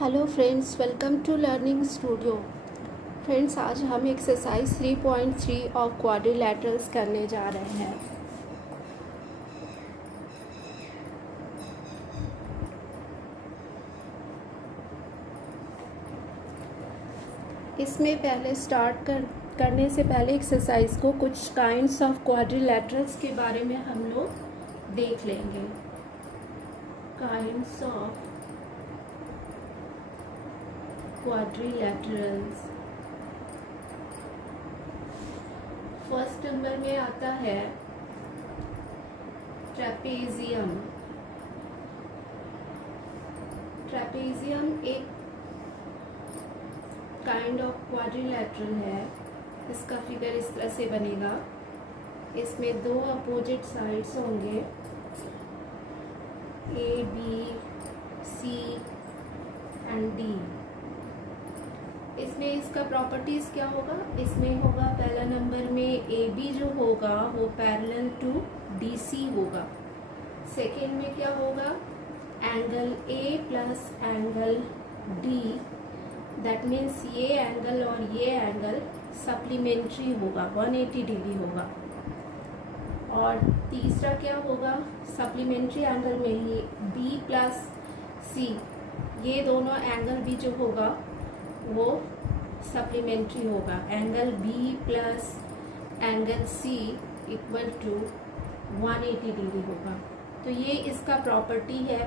Hello friends, welcome to learning studio. Friends, आज हम exercise 3.3 of क्वाड्रिलैटरल्स करने जा रहे हैं। इसमें पहले करने से पहले एक्सरसाइज को कुछ काइंड्स ऑफ क्वाड्रिलैटरल्स के बारे में हम लोग देख लेंगे। Kinds of quadrilaterals. First number में आता है ट्रेपेजियम। ट्रेपेजियम एक काइंड ऑफ क्वाड्रिलैटरल है। इसका फिगर इस तरह से बनेगा। इसमें दो अपोजिट साइड्स होंगे, A B C and D. इसमें इसका प्रॉपर्टीज क्या होगा? इसमें होगा पहला नंबर में ए बी जो होगा वो पैरेलल टू डी सी होगा। सेकेंड में क्या होगा? Angle A plus angle D, that means ये एंगल और ये एंगल सप्लीमेंट्री होगा, 180 डिग्री होगा। और तीसरा क्या होगा? सप्लीमेंट्री एंगल में ही बी प्लस सी, ये दोनों एंगल भी जो होगा वो सप्लीमेंट्री होगा। Angle B plus angle C equal to 180 degree होगा। तो ये इसका प्रॉपर्टी है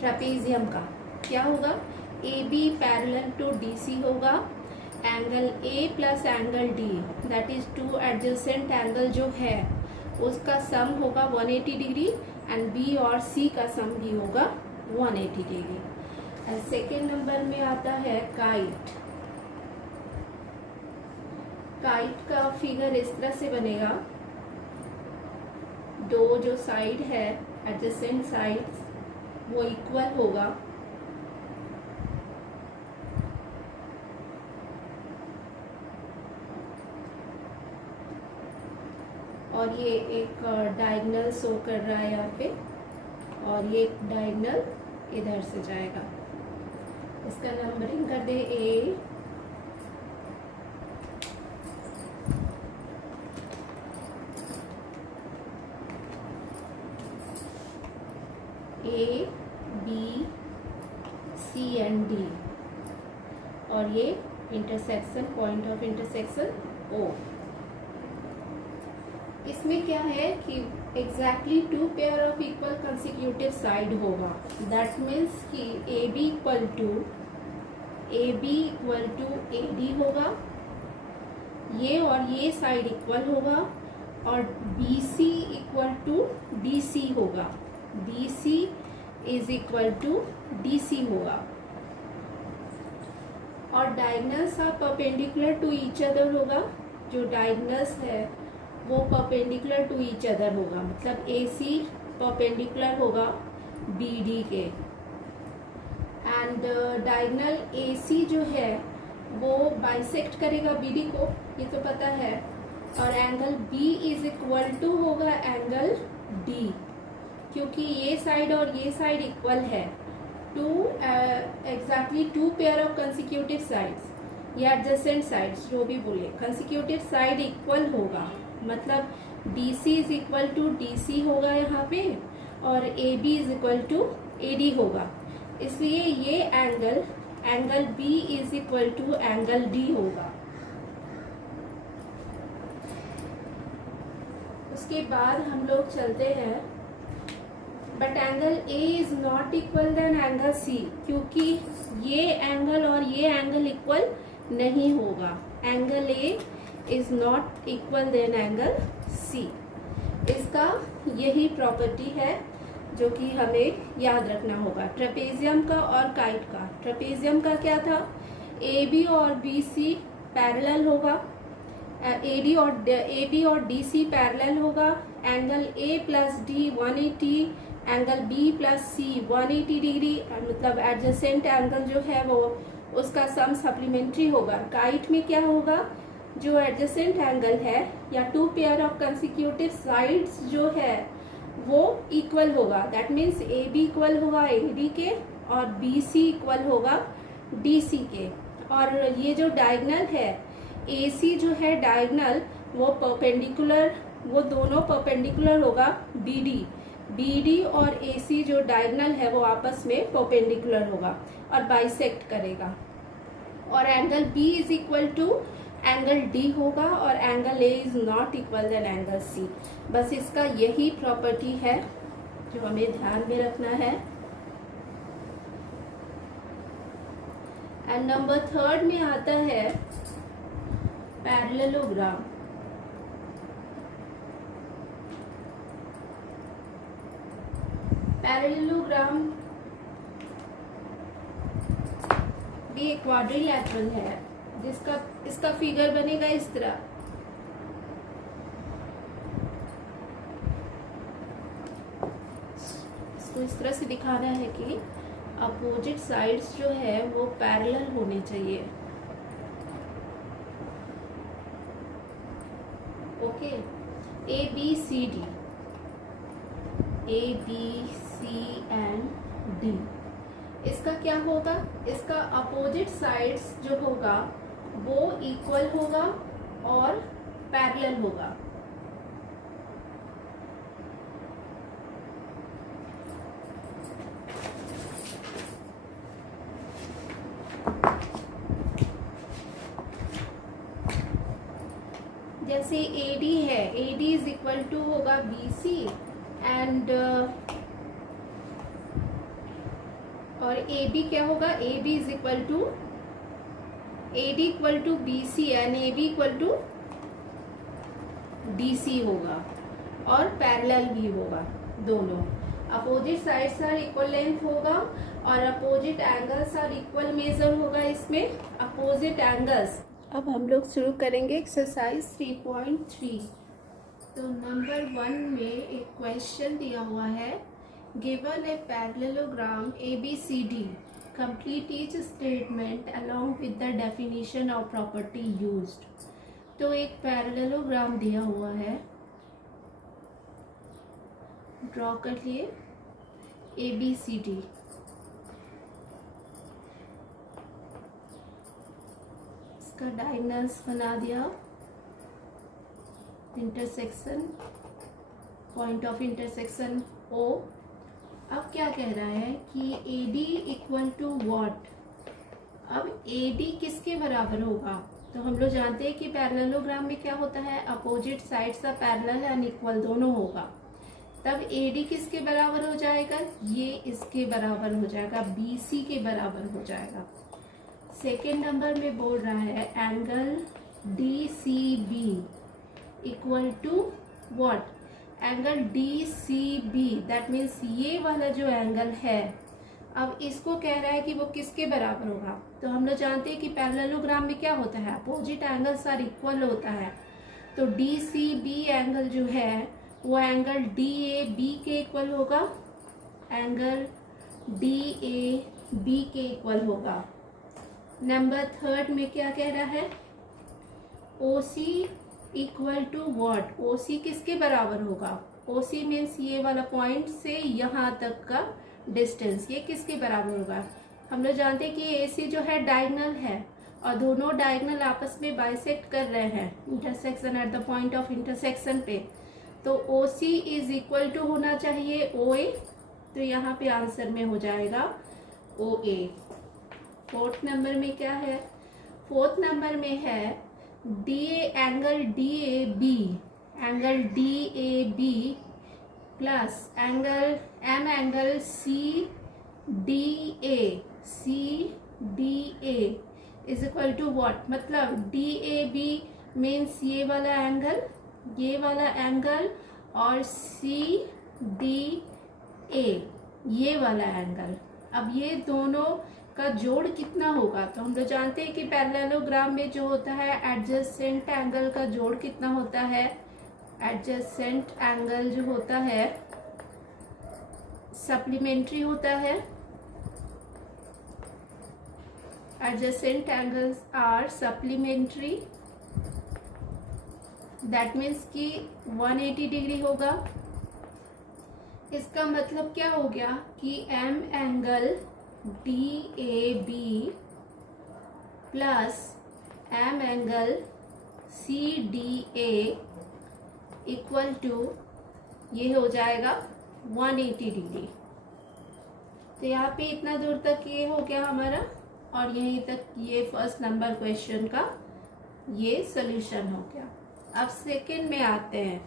ट्रेपेजियम का। क्या होगा? A B parallel to D C होगा, angle A plus angle D, that is two adjacent angle जो है उसका सम होगा 180 डिग्री, एंड बी और सी का सम भी होगा 180 डिग्री। सेकेंड नंबर में आता है काइट। काइट का फिगर इस तरह से बनेगा। दो जो साइड है एडजेसेंट साइड्स वो इक्वल होगा, और ये एक डायगोनल शो कर रहा है यहाँ पे, और ये एक डायगोनल इधर से जाएगा। इसका नंबरिंग कर दे A B C and D, और ये intersection, point of intersection O. इसमें क्या है कि exactly two pair of equal consecutive side होगा। दैट मीन्स कि A B equal to A D होगा, ये और ये साइड इक्वल होगा, और B C equal to D C होगा, B C is equal to D C होगा। और diagonals are perpendicular to each other होगा। जो डायगोनल्स है वो परपेंडिकुलर टू ईच अदर होगा, मतलब ए सी परपेंडिकुलर होगा बी डी के, एंड डायगोनल ए सी जो है वो बाइसेक्ट करेगा बी डी को, ये तो पता है। और angle B is equal to होगा एंगल डी, क्योंकि ये साइड और ये साइड इक्वल है। Exactly two pair of consecutive sides या एडजेसेंट साइड्स जो भी बोले, कंसिक्यूटिव साइड इक्वल होगा, मतलब D C is equal to D C होगा यहाँ पे, और A B is equal to A D होगा। इसलिए ये angle B is equal to angle D होगा। उसके बाद हम लोग चलते हैं, but angle A is not equal then angle C, क्योंकि ये एंगल और ये एंगल इक्वल नहीं होगा। Angle A is not equal then angle C. इसका यही प्रॉपर्टी है जो कि हमें याद रखना होगा ट्रेपेजियम का और काइट का। ट्रेपेजियम का क्या था? ए बी और बी सी पैरेलल होगा, ए बी और डी सी पैरेलल होगा, angle A plus D 180, angle B plus C 180 degree, मतलब एडजेसेंट एंगल जो है वो उसका सम सप्लीमेंट्री होगा। काइट में क्या होगा? जो एडजेसेंट एंगल है या two pair of consecutive sides जो है वो इक्वल होगा। That means A B equal होगा ए डी के और बी सी इक्वल होगा DC के, और ये जो डायगनल है AC जो है डायगनल वो परपेंडिकुलर, वो दोनों परपेंडिकुलर होगा BD और AC जो डायगनल है वो आपस में परपेंडिकुलर होगा और बाइसेक्ट करेगा। और angle B is equal to angle D होगा और angle A is not equal then angle C। बस इसका यही प्रॉपर्टी है जो हमें ध्यान में रखना है। एंड नंबर 3 में आता है पैरेललोग्राम। पैरेललोग्राम भी एक क्वाड्रिलैटरल है जिसका इसका फिगर बनेगा इस तरह। इसको इस तरह से दिखाना है कि अपोजिट साइड्स जो है वो पैरेलल होने चाहिए। ओके, ABCD एंड D, इसका क्या होगा, इसका अपोजिट साइड्स जो होगा वो इक्वल होगा और पैरेलल होगा। जैसे AD है, AD इज इक्वल टू होगा BC एंड और AB क्या होगा, AB is equal to AD equal to BC and AB equal to DC होगा और पैरेलल भी होगा। दोनों opposite sides are equal length होगा और opposite angles are equal measure होगा इसमें अपोजिट एंगल्स। अब हम लोग शुरू करेंगे एक्सरसाइज 3.3। तो नंबर 1 में एक क्वेश्चन दिया हुआ है, given a parallelogram ABCD, complete each statement along with the definition of property used. तो एक पैरेललोग्राम दिया हुआ है, ड्रॉ कर लिए ABCD। इसका डायगोनल्स बना दिया, intersection, point of intersection O। अब क्या कह रहा है कि AD इक्वल टू व्हाट। अब AD किसके बराबर होगा, तो हम लोग जानते हैं कि पैरेललोग्राम में क्या होता है, अपोजिट साइड्स का पैरेलल एंड इक्वल दोनों होगा। तब AD किसके बराबर हो जाएगा, ये इसके बराबर हो जाएगा, BC के बराबर हो जाएगा। सेकेंड नंबर में बोल रहा है angle DCB equal to what, angle DCB that means ये वाला जो एंगल है, अब इसको कह रहा है कि वो किसके बराबर होगा। तो हम लोग जानते हैं कि पैरेललोग्राम में क्या होता है, अपोजिट एंगल्स आर इक्वल होता है। तो DCB एंगल जो है वो एंगल DAB के इक्वल होगा, एंगल DAB के इक्वल होगा। नंबर 3 में क्या कह रहा है, OC equal to what, OC किसके बराबर होगा, OC मीन्स ये वाला पॉइंट से यहाँ तक का डिस्टेंस, ये किसके बराबर होगा। हम लोग जानते हैं कि AC जो है डायगोनल है और दोनों डायगोनल आपस में बाइसेक्ट कर रहे हैं, intersection at the point of intersection पे। तो OC इज इक्वल टू होना चाहिए OA, तो यहाँ पे आंसर में हो जाएगा OA। 4th नंबर में क्या है, 4th नंबर में है angle DAB plus angle CDA is equal to what, मतलब DAB मीन्स ये वाला एंगल और CDA ये वाला एंगल। अब ये दोनों का जोड़ कितना होगा, तो हम लोग जानते हैं कि पैरेललोग्राम में जो होता है एडजेसेंट एंगल का जोड़ कितना होता है, एडजेसेंट एंगल जो होता है सप्लीमेंट्री होता है। Adjacent angles are supplementary, that means कि 180 डिग्री होगा। इसका मतलब क्या हो गया कि M angle DAB plus M angle C D A equal to ये हो जाएगा 180 डिग्री। तो यहाँ पे इतना दूर तक ये हो गया हमारा, और यहीं तक ये फर्स्ट नंबर क्वेश्चन का ये सॉल्यूशन हो गया। अब सेकंड में आते हैं।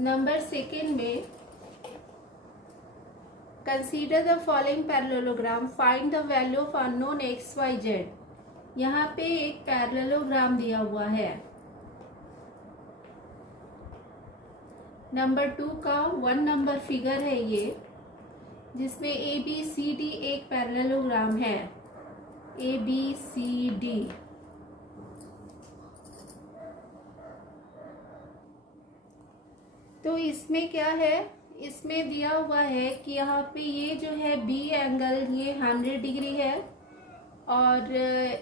नंबर सेकंड में consider the following parallelogram, find the value of unknown X Y Z. यहाँ पे एक पैरेललोग्राम दिया हुआ है। नंबर 2 का 1 नंबर फिगर है ये, जिसमें ए बी सी डी एक पैरेललोग्राम है, ए बी सी डी। तो इसमें क्या है, इसमें दिया हुआ है कि यहाँ पे ये जो है बी एंगल ये 100 डिग्री है, और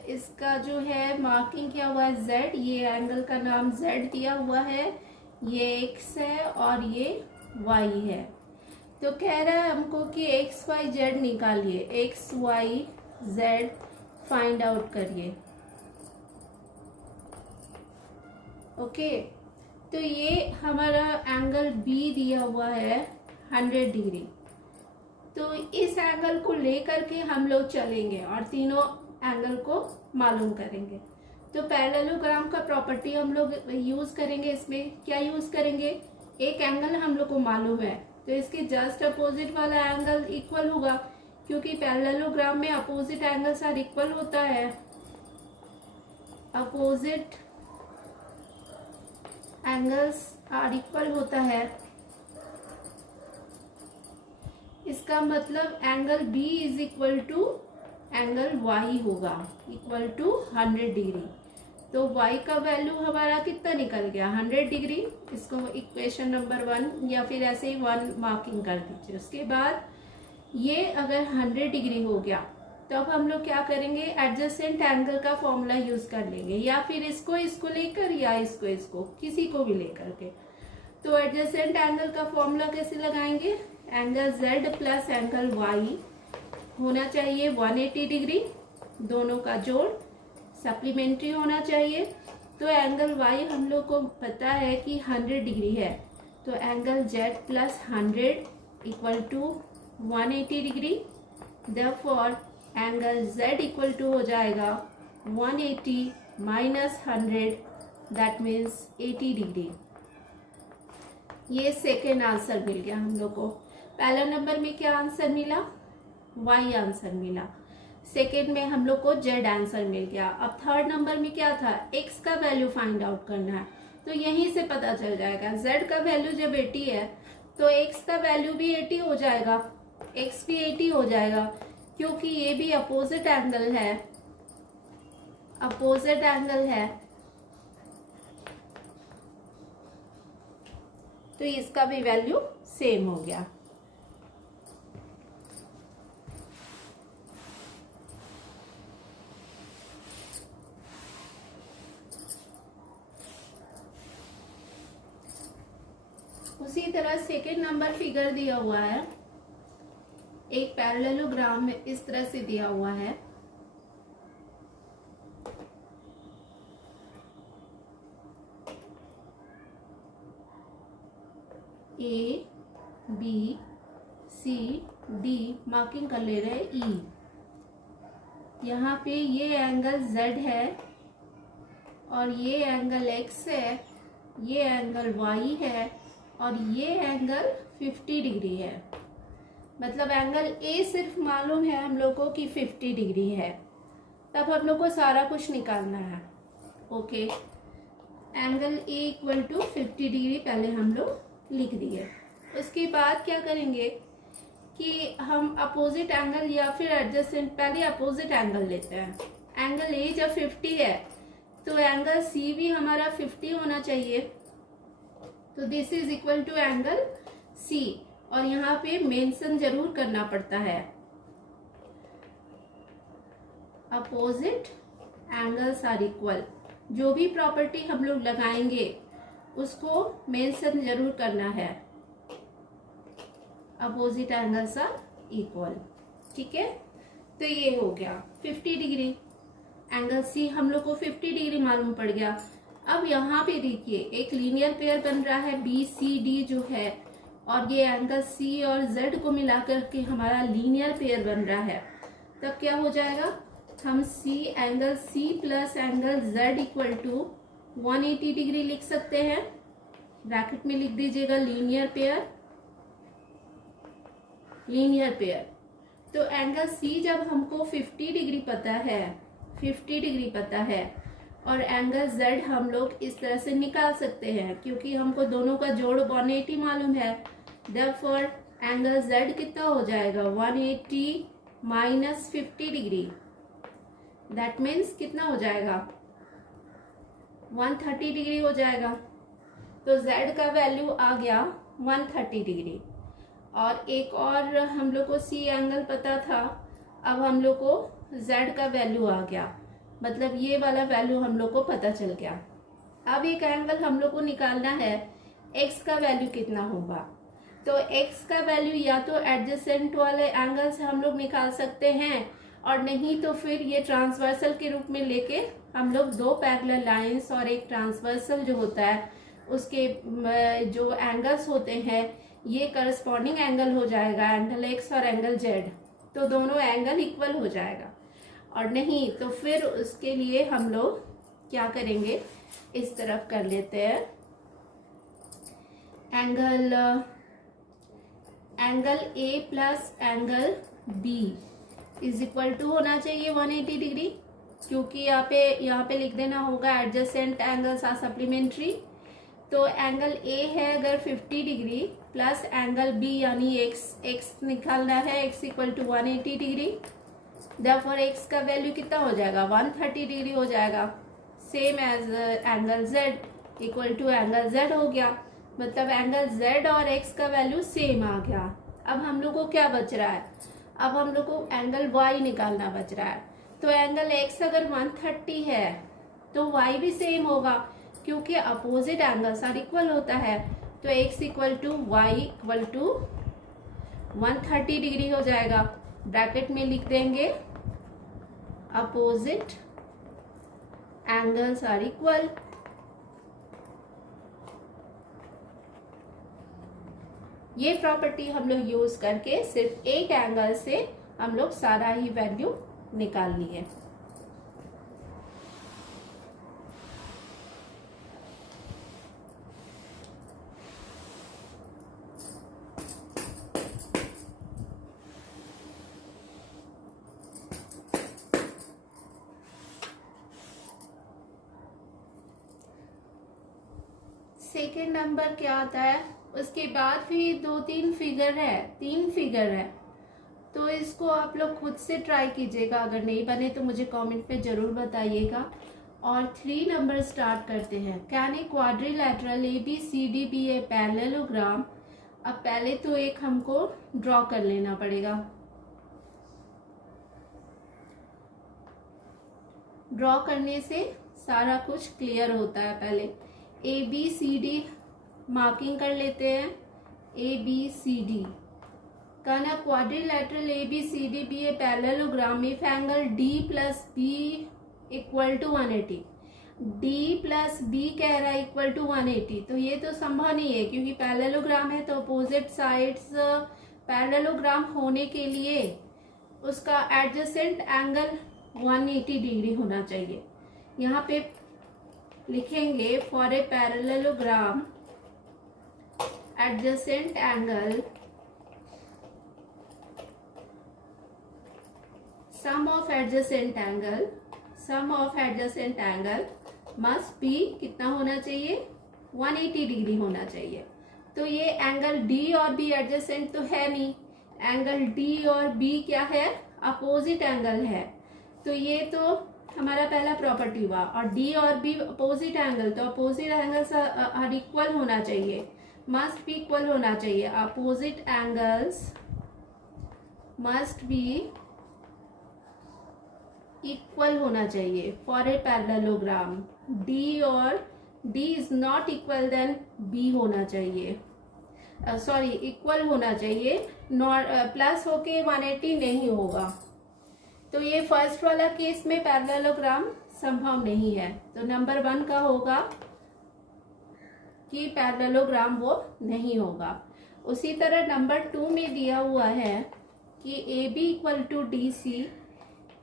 इसका जो है मार्किंग किया हुआ है जेड, ये एंगल का नाम जेड दिया हुआ है, ये एक्स है और ये वाई है। तो कह रहा है हमको कि एक्स वाई जेड निकालिए, X Y Z find out करिए। ओके, तो ये हमारा एंगल बी दिया हुआ है 100 डिग्री। तो इस एंगल को लेकर के हम लोग चलेंगे और तीनों एंगल को मालूम करेंगे। तो पैरेललोग्राम का प्रॉपर्टी हम लोग यूज करेंगे। इसमें क्या यूज करेंगे, एक एंगल हम लोग को मालूम है तो इसके जस्ट अपोजिट वाला एंगल इक्वल होगा, क्योंकि पैरेललोग्राम में अपोजिट एंगल्स आर इक्वल होता है। अपोजिट एंगल्स आर इक्वल होता है, इसका मतलब angle B is equal to angle Y होगा, इक्वल टू 100 डिग्री। तो y का वैल्यू हमारा कितना निकल गया, 100 डिग्री। इसको इक्वेशन नंबर 1 या फिर ऐसे ही 1 मार्किंग कर दीजिए। उसके बाद ये अगर 100 डिग्री हो गया तो अब हम लोग क्या करेंगे, एडजेसेंट एंगल का फॉर्मूला यूज कर लेंगे, या फिर इसको लेकर या इसको किसी को भी लेकर के। तो एडजेसेंट एंगल का फॉर्मूला कैसे लगाएंगे, angle z plus angle y होना चाहिए 180 डिग्री, दोनों का जोड़ सप्लीमेंट्री होना चाहिए। तो एंगल y हम लोग को पता है कि 100 डिग्री है, तो angle z plus 100 equal to 180 degree. Therefore angle z equal to हो जाएगा 180 माइनस 100, दैट मीन्स 80 डिग्री। ये सेकेंड आंसर मिल गया हम लोग को। पहला नंबर में क्या आंसर मिला, y आंसर मिला। सेकेंड में हम लोग को z आंसर मिल गया। अब थर्ड नंबर में क्या था, x का वैल्यू फाइंड आउट करना है। तो यहीं से पता चल जाएगा, z का वैल्यू जब 80 है तो x का वैल्यू भी 80 हो जाएगा, x भी 80 हो जाएगा, क्योंकि ये भी अपोजिट एंगल है, अपोजिट एंगल है। तो इसका भी वैल्यू सेम हो गया। उसी तरह सेकेंड नंबर फिगर दिया हुआ है, एक पैरेललोग्राम में इस तरह से दिया हुआ है। A B C D marking कर ले रहे हैं ई। यहाँ पे ये एंगल z है और ये एंगल x है, ये एंगल y है और ये एंगल 50 डिग्री है। मतलब एंगल ए सिर्फ मालूम है हम लोग को कि 50 डिग्री है, तब हम लोग को सारा कुछ निकालना है। Okay, angle A equal to 50 degree पहले हम लोग लिख दिए। उसके बाद क्या करेंगे कि हम अपोजिट एंगल या फिर एडजेसेंट, पहले अपोजिट एंगल लेते हैं। एंगल ए जब 50 है तो एंगल सी भी हमारा 50 होना चाहिए। तो this is equal to angle C, और यहाँ पे मेंशन जरूर करना पड़ता है, अपोजिट एंगल्स आर इक्वल। जो भी प्रॉपर्टी हम लोग लगाएंगे उसको मेंशन जरूर करना है, अपोजिट एंगल्स आर इक्वल। ठीक है, तो ये हो गया 50 डिग्री। एंगल सी हम लोग को 50 डिग्री मालूम पड़ गया। अब यहाँ पे देखिए एक लीनियर पेयर बन रहा है बी सी डी जो है, और ये एंगल सी और जेड को मिलाकर के हमारा लीनियर पेयर बन रहा है। तब क्या हो जाएगा, हम C angle C plus angle Z equal to 180 degree लिख सकते हैं। ब्रैकेट में लिख दीजिएगा लीनियर पेयर, लीनियर पेयर। तो एंगल सी जब हमको 50 डिग्री पता है, 50 डिग्री पता है, और एंगल जेड हम लोग इस तरह से निकाल सकते हैं क्योंकि हमको दोनों का जोड़ 180 मालूम है। देयरफॉर एंगल जेड कितना हो जाएगा, 180 माइनस 50 डिग्री, दैट मीन्स कितना हो जाएगा, 130 डिग्री हो जाएगा। तो जेड का वैल्यू आ गया 130 डिग्री। और एक और हम लोग को सी एंगल पता था, अब हम लोग को जेड का वैल्यू आ गया, मतलब ये वाला वैल्यू हम लोग को पता चल गया। अब एक एंगल हम लोग को निकालना है, एक्स का वैल्यू कितना होगा। तो एक्स का वैल्यू या तो एडजेसेंट वाले एंगल से हम लोग निकाल सकते हैं, और नहीं तो फिर ये ट्रांसवर्सल के रूप में लेके हम लोग दो पैरेलल लाइंस और एक ट्रांसवर्सल जो होता है उसके जो एंगल्स होते हैं ये करस्पॉन्डिंग एंगल हो जाएगा, एंगल एक्स और एंगल जेड, तो दोनों एंगल इक्वल हो जाएगा। और नहीं तो फिर उसके लिए हम लोग क्या करेंगे, इस तरफ कर लेते हैं, angle A plus angle B is equal to होना चाहिए 180 डिग्री, क्योंकि यहाँ पे लिख देना होगा एडजेसेंट एंगल्स आर सप्लीमेंट्री। तो एंगल ए है अगर 50 डिग्री प्लस एंगल बी यानी एक्स निकालना है, X equal to 180 degree. Therefore X का वैल्यू कितना हो जाएगा, 130 डिग्री हो जाएगा, same as angle Z equal to angle Z हो गया। मतलब एंगल जेड और एक्स का वैल्यू सेम आ गया। अब हम लोग को क्या बच रहा है, अब हम लोग को एंगल वाई निकालना बच रहा है। तो एंगल एक्स अगर 130 है तो वाई भी सेम होगा, क्योंकि अपोजिट एंगल्स आर इक्वल होता है। तो X equal to Y equal to 130 degree हो जाएगा। ब्रैकेट में लिख देंगे अपोजिट एंगल्स आर इक्वल। ये प्रॉपर्टी हम लोग यूज करके सिर्फ एक एंगल से हम लोग सारा ही वैल्यू निकाल लिए। सेकेंड नंबर क्या आता है, उसके बाद भी तीन फिगर है, तो इसको आप लोग खुद से ट्राई कीजिएगा। अगर नहीं बने तो मुझे कमेंट में जरूर बताइएगा। और 3 नंबर स्टार्ट करते हैं। Can a quadrilateral ABCD be a parallelogram. अब पहले तो एक हमको ड्रॉ कर लेना पड़ेगा। ड्रॉ करने से सारा कुछ क्लियर होता है। पहले ABCD मार्किंग कर लेते हैं। ABCD कहना quadrilateral ABCD be a parallelogram if angle D plus B equal to 180। D plus B कह रहा है इक्वल टू 180, तो ये तो संभव नहीं है क्योंकि पैरेललोग्राम है। तो अपोजिट साइड्स पैरेललोग्राम होने के लिए उसका एडजेसेंट एंगल 180 डिग्री होना चाहिए। यहाँ पे लिखेंगे for a parallelogram adjacent angle sum of adjacent angle must be कितना होना चाहिए, 180 डिग्री होना चाहिए। तो ये एंगल डी और बी एडजेसेंट तो है नहीं, एंगल डी और बी क्या है, अपोजिट एंगल है। तो ये तो हमारा पहला प्रॉपर्टी हुआ। और डी और बी अपोजिट एंगल, तो अपोजिट एंगल्स आर इक्वल होना चाहिए, मस्ट बी इक्वल होना चाहिए। Opposite angles must be equal होना चाहिए फॉर ए पैरेललोग्राम। डी और D is not equal than B होना चाहिए, सॉरी इक्वल होना चाहिए, नॉट प्लस होके 180 नहीं होगा। तो ये फर्स्ट वाला केस में पैरेललोग्राम संभव नहीं है। तो नंबर 1 का होगा कि पैरेललोग्राम वो नहीं होगा। उसी तरह नंबर 2 में दिया हुआ है कि A B equal to D C,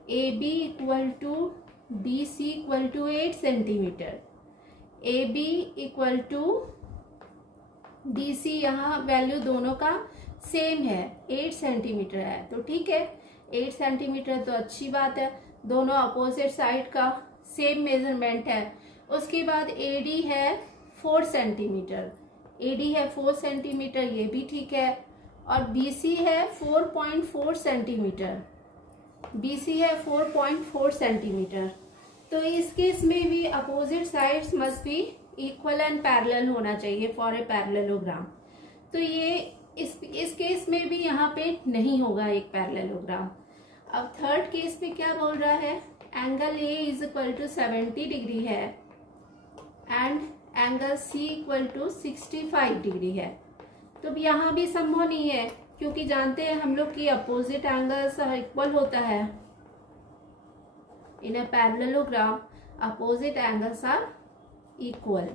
A B equal to D C equal to 8 centimetre, A B equal to D C, यहाँ वैल्यू दोनों का सेम है, 8 सेंटीमीटर है। तो ठीक है, 8 सेंटीमीटर तो अच्छी बात है, दोनों अपोजिट साइड का सेम मेजरमेंट है। उसके बाद ए डी है 4 सेंटीमीटर, ए डी है 4 सेंटीमीटर, ये भी ठीक है। और बी सी है 4.4 सेंटीमीटर, बी सी है 4.4 सेंटीमीटर। तो इस केस में भी opposite sides must be equal and parallel होना चाहिए फॉर ए पैरेललोग्राम। तो ये इस केस में भी यहाँ पे नहीं होगा एक पैरेललोग्राम। अब थर्ड केस में क्या बोल रहा है, angle A is equal to 70 degree है and angle C equal to 65 degree है। तो यहाँ भी संभव नहीं है, क्योंकि जानते हैं हम लोग कि अपोजिट एंगल्स इक्वल होता है। In a parallelogram opposite angles are equal.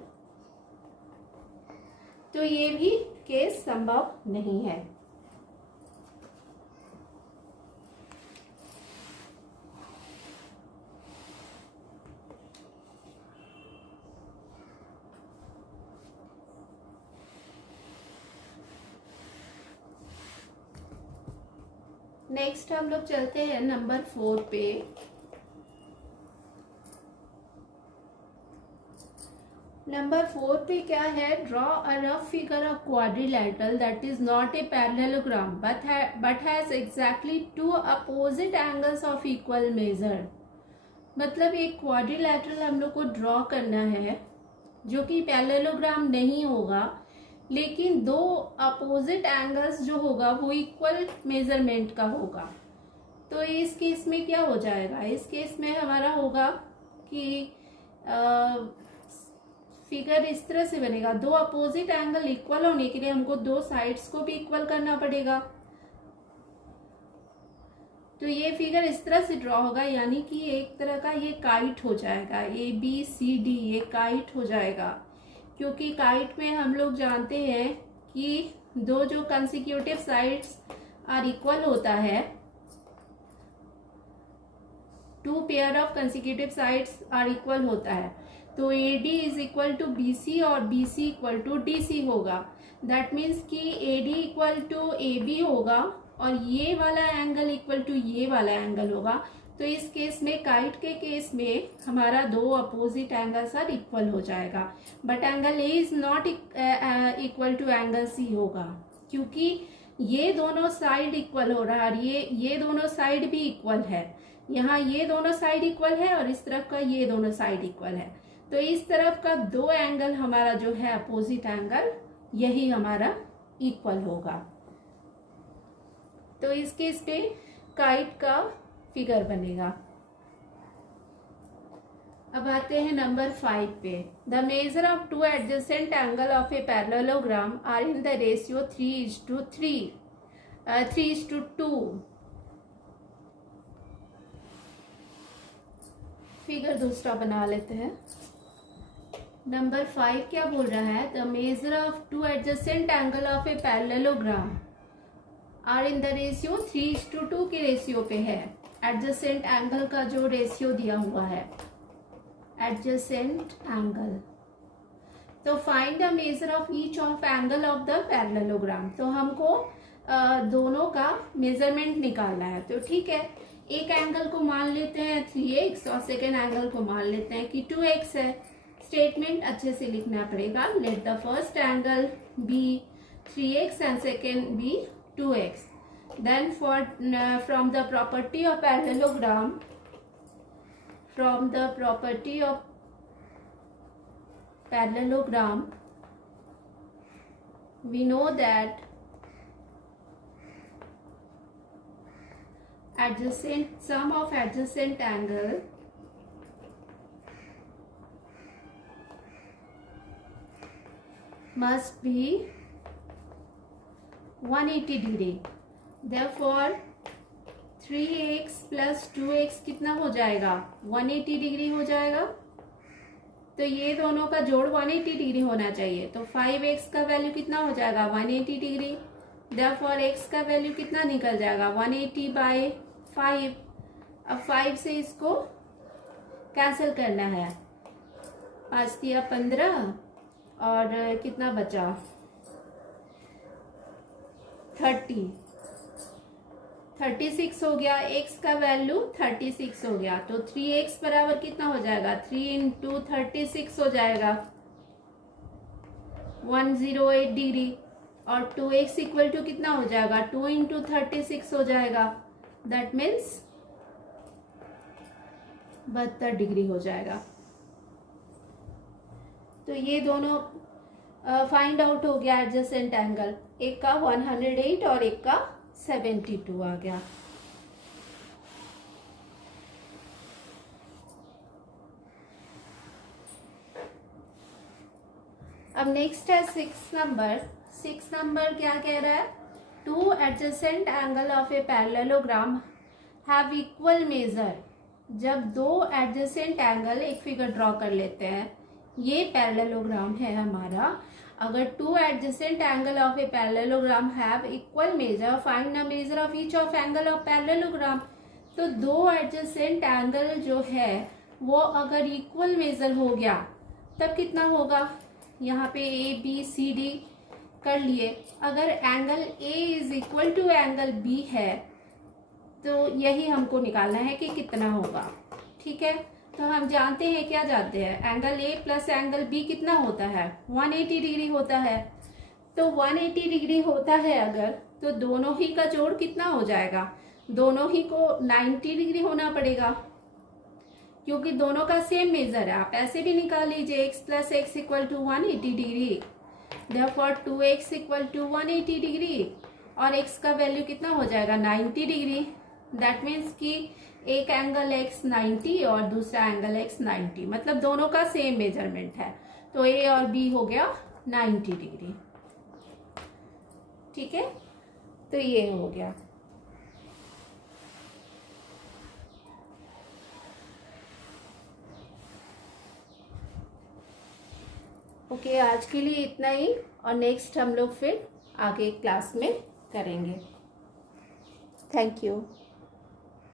तो ये भी केस संभव नहीं है। नेक्स्ट हम लोग चलते हैं नंबर 4 पे। नंबर 4 पे क्या है, draw a rough figure of quadrilateral that is not a parallelogram but has exactly 2 opposite angles of equal major. मतलब एक क्वाड्रिलेटरल हम लोग को ड्रॉ करना है जो कि पैरेललोग्राम नहीं होगा, लेकिन 2 अपोजिट एंगल्स जो होगा वो इक्वल मेजरमेंट का होगा। तो इस केस में क्या हो जाएगा, इस केस में हमारा होगा कि फिगर इस तरह से बनेगा, 2 अपोजिट एंगल इक्वल होने के लिए हमको 2 साइड्स को भी इक्वल करना पड़ेगा। तो ये फिगर इस तरह से ड्रॉ होगा, यानी कि एक तरह का ये काइट हो जाएगा, ए बी सी डी ये काइट हो जाएगा। क्योंकि काइट में हम लोग जानते हैं कि 2 जो कंसेक्यूटिव साइड्स आर इक्वल होता है, 2 pair of consecutive sides are equal होता है। तो A D is equal to B C और B C equal to D C होगा। दैट मीन्स कि A D equal to A B होगा और ये वाला एंगल इक्वल टू ये वाला एंगल होगा। तो इस केस में काइट के केस में हमारा 2 अपोजिट एंगल्स आर इक्वल हो जाएगा, but angle A is not equal to angle C होगा, क्योंकि ये दोनों साइड इक्वल हो रहा है और ये दोनों साइड भी इक्वल है। यहाँ ये दोनों साइड इक्वल है और इस तरफ का ये दोनों साइड इक्वल है। तो इस तरफ का 2 एंगल हमारा जो है अपोजिट एंगल, यही हमारा इक्वल होगा। तो इस केस पे काइट का फिगर बनेगा। अब आते हैं नंबर 5 पे। The measure of 2 adjacent angle of a parallelogram are in the ratio 3:2। Figure दूसरा बना लेते हैं। नंबर 5 क्या बोल रहा है, the measure of 2 adjacent angle of a parallelogram are in the ratio 3:2 के रेशियो पे है। एडजेसेंट एंगल का जो रेशियो दिया हुआ है, एडजेसेंट एंगल। तो find the measure of each of angle of the parallelogram. तो हमको दोनों का मेजरमेंट निकालना है। तो ठीक है, एक एंगल को मान लेते हैं 3x और सेकेंड एंगल को मान लेते हैं कि 2x है। स्टेटमेंट अच्छे से लिखना पड़ेगा। Let the first angle be 3x and second be 2x। Then from the property of parallelogram, we know that sum of adjacent angle must be 180 degree. therefore 3x plus 2x कितना हो जाएगा? 180 degree हो जाएगा। तो ये दोनों का जोड़ 180 डिग्री होना चाहिए। तो 5x का वैल्यू कितना हो जाएगा? 180 डिग्री। therefore x का वैल्यू कितना निकल जाएगा? 180 बाय 5। अब 5 से इसको कैंसिल करना है। 5 दिया 15 और कितना बचा? 36 हो गया। x का वैल्यू 36 हो गया। तो 3x बराबर कितना हो जाएगा? 3 इंटू 36 हो जाएगा 108 डिग्री। और 2x इक्वल टू कितना हो जाएगा? 2 इंटू 36 हो जाएगा। दैट मीन्स 72 डिग्री हो जाएगा। तो ये दोनों फाइंड आउट हो गया एडजेसेंट एंगल। एक का 108 और एक का 72 आ गया। अब नेक्स्ट है 6 नंबर। 6 नंबर क्या कह रहा है? 2 adjacent angle of a parallelogram have equal major. जब 2 एडजेसेंट एंगल, एक फिगर ड्रॉ कर लेते हैं। ये पैरेललोग्राम है हमारा। अगर 2 adjacent angle of a parallelogram have equal major, find the measure of each of angle of parallelogram. तो 2 एडजेसेंट एंगल जो है वो अगर इक्वल मेजर हो गया तब कितना होगा? यहाँ पे ए बी सी डी कर लिए। अगर angle A is equal to angle B है तो यही हमको निकालना है कि कितना होगा। ठीक है, तो हम जानते हैं, क्या जानते हैं? Angle A plus angle B कितना होता है? 180 डिग्री होता है। तो 180 डिग्री होता है अगर, तो दोनों ही का जोड़ कितना हो जाएगा? दोनों ही को 90 डिग्री होना पड़ेगा, क्योंकि दोनों का सेम मेजर है। आप ऐसे भी निकाल लीजिए, x plus X equal to 180 degree. therefore 2x equal to 180 degree और x का वैल्यू कितना हो जाएगा? 90 डिग्री। दैट मीन्स कि एक एंगल x 90 और दूसरा एंगल x 90, मतलब दोनों का सेम मेजरमेंट है। तो a और b हो गया 90 डिग्री। ठीक है, तो ये हो गया। ओके, आज के लिए इतना ही और नेक्स्ट हम लोग फिर आगे क्लास में करेंगे। Thank you.